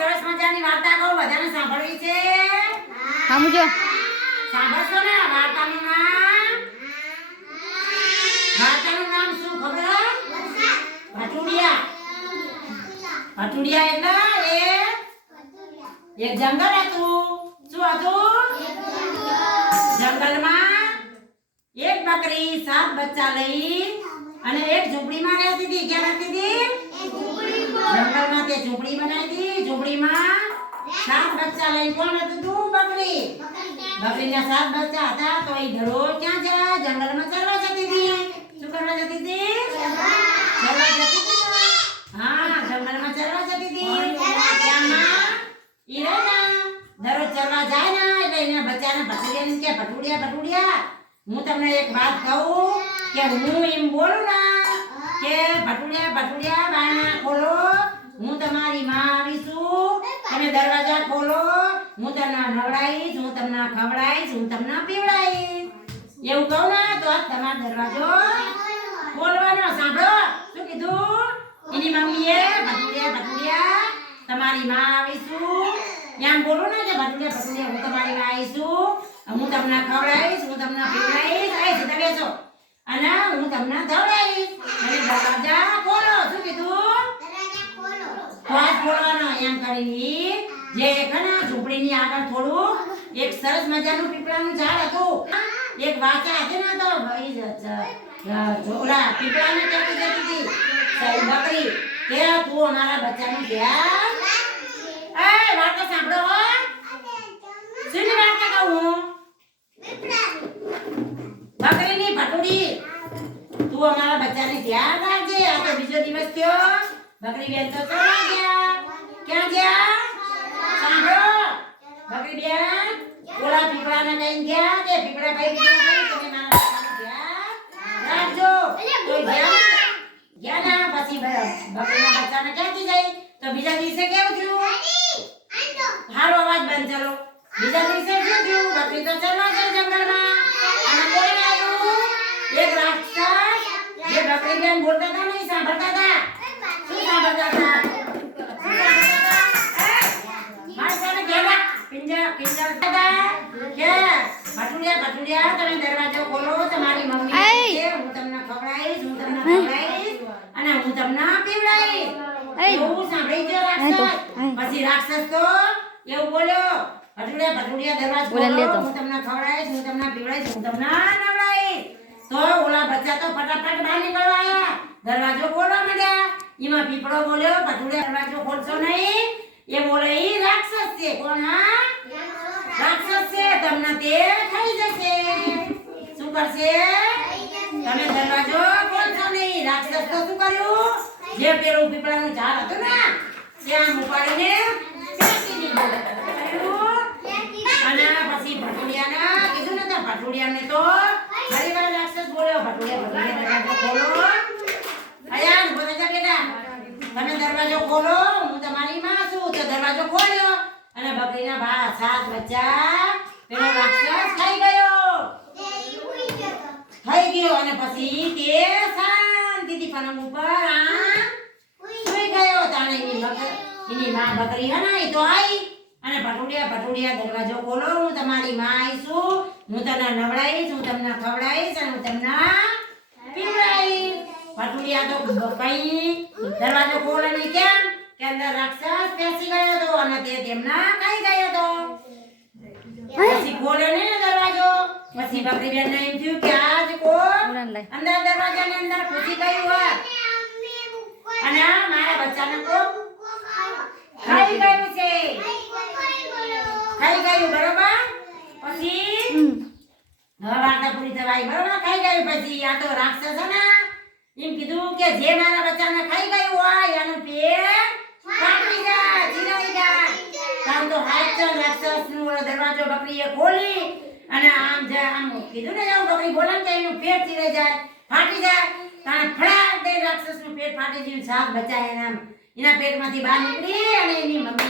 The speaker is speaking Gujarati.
સરસ મજાની વાર્તા કહું, બધાને સાંભળવી છે? સમજો. સાંભળશો ને? વાર્તાનું નામ શું ખબર? ભટુડિયા. ભટુડિયા એટલે એક જંગલ હતું. શું હતું? જંગલમાં એક બકરી 7 બચ્ચા લઈ અને એક ઝૂંપડીમાં રહેતી હતી. ક્યાં રહેતી હતી? જંગલમાં. તે ઝૂંપડી બનાવી હતી. ઝૂંપડીમાં 7 બચ્ચા લઈ કોણ હતું? તું બકરી. બકરીના 7 બચ્ચા હતા. તો એ દરરોજ ક્યાં જાય? જંગલમાં ચરવા જતી હતી. શું કરવા જતી હતી? ચરવા જતી હતી. હા, જંગલમાં ચરવા જતી હતી. ત્યાંમાં ઈ રે ને દરરોજ ચરવા જાય ને એટલે એના બચ્ચાને ભટુડિયાને કે ભટુડિયા હું તમને એક વાત કહું કે હું એમ બોલું ને કે ભટુડિયા બારણા ખોલો, હું તમારી માં આવીશું, તમે દરવાજા ખોલો, હું તમને નવડાવીશ, હું તમને ખવડાવીશ, હું તમને પીવડાવીશ. એવું કહું ને તો તમારો દરવાજો ખોલવાનો. સાંભળો શું કીધું એની મમ્મીએ? ભટુડિયા તમારી માં આવીશું. એમ બોલું ને કે ભટુડિયા હું તમારી માં આવીશું, હું તમને ખવડાવીશ, હું તમને પીવડાવીશ, આ સીધા બેસો અને હું તમને ધવડાવીશ અને દરવાજા ખોલો. શું કીધું? ખોસ ખોલવાનો. એમ કરીને જે કના ઝૂંપડીની આગળ થોડું એક સરસ મજાનું પીપળાનું ઝાડ હતું. એક વાચા હતી ને તો ભાઈ ઓલા પીપળાને કહેતી જતી હતી બકરી કે તું અમારા બચ્ચાનું ધ્યાન. એ વાર્તા સાંભળો હો. શેની વાર્તા કહું? બકરીની ભટુડી, તું અમારા બચ્ચાને ધ્યાન રાખજે. આ તો બીજો દિવસ થયો. બકરી બેન તો ચરવા ગયા. ક્યાં ગયા? સાંભળો. બકરી બેન ઓલા પીપળાને કહીને ગયા કે પીપળા ભાઈ તમે મારા બચ્ચાનું ધ્યાન રાખજો. તો ગયા ના પછી બકરીના બચ્ચાને કહેતી જઈ. તો બીજા દિવસે કેવું થયું? હારો અવાજ બંધ. ચલો બીજા દિવસે શું થયું? બકરી તો ચરવા ગઈ જંગલમાં અને કોણ આવ્યું? એક રાક્ષસ. જે બકરી બેન બોલતા હતા ને સાંભળતા હતા. શું સાંભળતા હતા? માણસોને કહેવા પિંજર હતા કે ભટુડિયા તમે દરવાજો ખોલો, તમારી મમ્મી છે, હું તમને ખવડાવીશ, હું તમને ખવડાવીશ અને હું તમને પીવડાવીશ. એવું સાંભળી ગયો રાક્ષસ. પછી રાક્ષસ તો એવું બોલ્યો ભટુડિયા દરવાજો ખોલો, હું તમને ખવડાવીશ, હું તમને પીવડાવીશ, હું તમને નવડાવીશ. તો ઓલા બચ્ચા તો ફટાફટ બહાર નીકળવા આવ્યા. દરવાજો ખોલવા માંડ્યા. એમાં પીપળો બોલ્યો ભટુડિયા દરવાજો ખોલશો નહીં. એ બોલે ઈ રાક્ષસ છે. કોણ? હા, રાક્ષસ છે. તમને તે ખાઈ જશે. શું કરશે? તમે દરવાજો ખોલશો નહીં. રાક્ષસ તો શું કર્યું? જે પેલું પીપળાનું ઝાડ હતું ને ત્યાં ઉપાડીને ફેંકી દીધું. અને પછી ભટુડિયાને કીધું ને તો ભટુડિયાને તો ફરીવાર રાક્ષસ બોલ્યો ભટુડિયા દરવાજો ખોલો. અયાન બોલે છે બેટા તમે દરવાજો ખોલો, હું તમારી માં છું. તો દરવાજો ખોલ્યો અને બકરીના 7 બચ્ચા પેલો રાક્ષસ ખાઈ ગયો અને પછી તે શાંતિથી પલંગ ઉપર સુઈ ગયો. તાણે એની માં બકરી હે ને એ તો આવી અને ભટુડિયા દરવાજો ખોલો, હું તમારી માં આવીશું, હું તને નવડાવીશ, હું તમને ખવડાવીશ અને હું તમને પીવડાવીશ. ભટુડિયા તો કઈ દરવાજો ખોલે નહીં. કેમ? કે અંદર રાક્ષસ બેસી ગયો હતો અને તે તેમના ખાઈ ગયો હતો. પછી ખોલે ને દરવાજો. પછી બકરી બેન ને એમ થયું કે આજ કોણ અંદર દરવાજાની અંદર ઘૂસી ગયું હોય અને મારા બચ્ચાને કોણ ખાઈ ગયું છે. ખાઈ ગયું. બરોબર. પછી હવે વાર્તા પૂરી થવાય. બરોબર. ખાઈ ગયું. પછી આ તો રાક્ષસ હે ને એમ કીધું કે જે મારા બચ્ચાને ખાઈ ગયું હોય એનું પેટ ફાટી જાય, ચીરાઈ જાય. આમ તો રાક્ષસનો દરવાજો બકરીએ ખોલી અને આમ કીધું ને એવું બકરી બોલે કે એનું પેટ ચીરાઈ જાય, ફાટી જાય. તાણે ફડાક દે રાક્ષસનું પેટ ફાટી ગયું. 7 બચ્ચા એના પેટમાંથી બહાર નીકળી અને એની મમ્મી